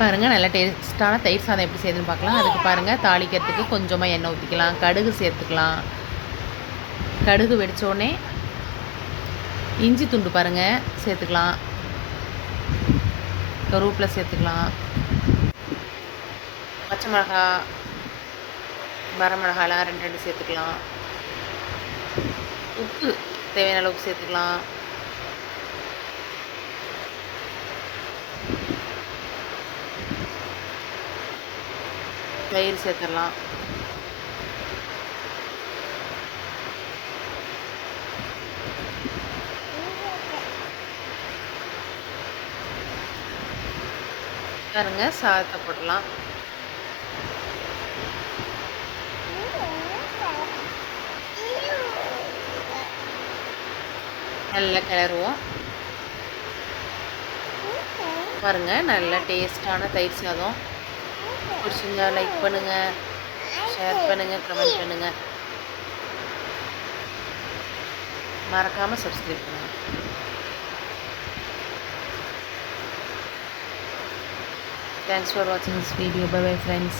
பாருங்கள் நல்லா டேஸ்ட்டான தயிர் சாதம் எப்படி செய்யுதுன்னு பார்க்கலாம். அதுக்கு பாருங்கள் தாளிக்கிறதுக்கு கொஞ்சமாக எண்ணெய் ஊற்றிக்கலாம், கடுகு சேர்த்துக்கலாம். கடுகு வெடித்தோடனே இஞ்சி துண்டு பாருங்கள் சேர்த்துக்கலாம், கருவேப்பிலை சேர்த்துக்கலாம், பச்சை மிளகா, வரமிளகாலாம் 2 சேர்த்துக்கலாம், உப்பு தேவையான அளவுக்கு சேர்த்துக்கலாம். தயிர் சேர்த்துடலாம். பாருங்க சாதத்தை போடலாம். நல்லா கிளறுவோம். பாருங்க நல்ல டேஸ்டான தயிர் சாதம். பிடிச்சிருந்தா லைக் பண்ணுங்க, ஷேர் பண்ணுங்க, கமெண்ட் பண்ணுங்க. மறக்காம சப்ஸ்கிரைப் பண்ணுங்க. Thanks for watching this video. Bye bye friends.